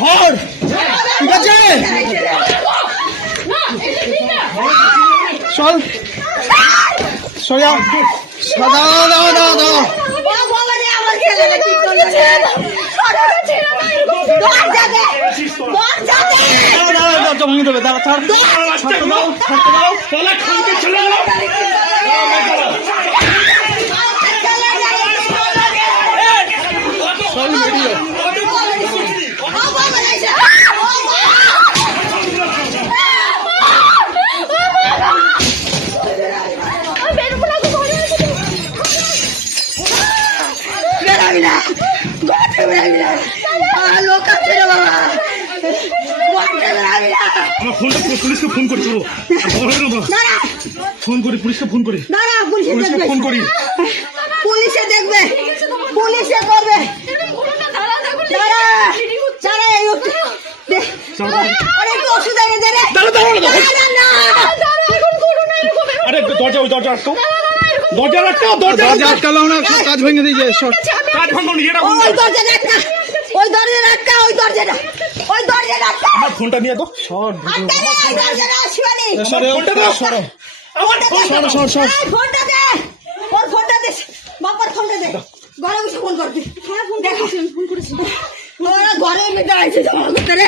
ঘর ঠিক আছে চল সোজা ভেঙে দেবে দাঁড়া ছাড় পুলিশকে ফোন করি ফোন করি পুলিশকে ফোন করি ফোন করি পুলিশে দেখবে পুলিশে করবে ওষুধ এনে দে আরে দরজা আটকালো না কাজ ভেঙে দিয়েছে কাজ ভাঙো ওই দরজাটা আমার ফোনটা নিয়ে তো ঘরে বসে ফোন করবি ঘরের ভিতরে আছে বাচ্চারা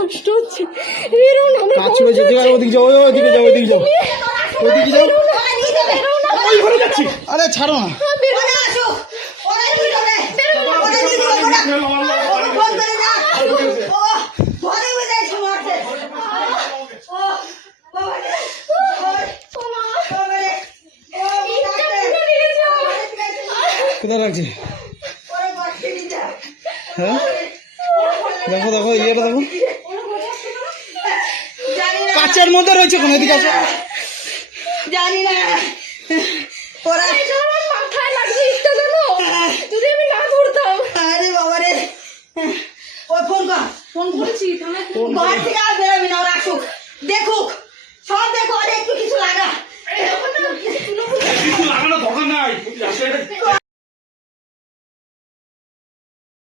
কষ্ট হচ্ছে আরে ছাড়ো না কোথায় লাগছে হ্যাঁ দেখো ইয়েটা দেখো কাচের মধ্যে রয়েছে কোন এদিকে আছে জানি না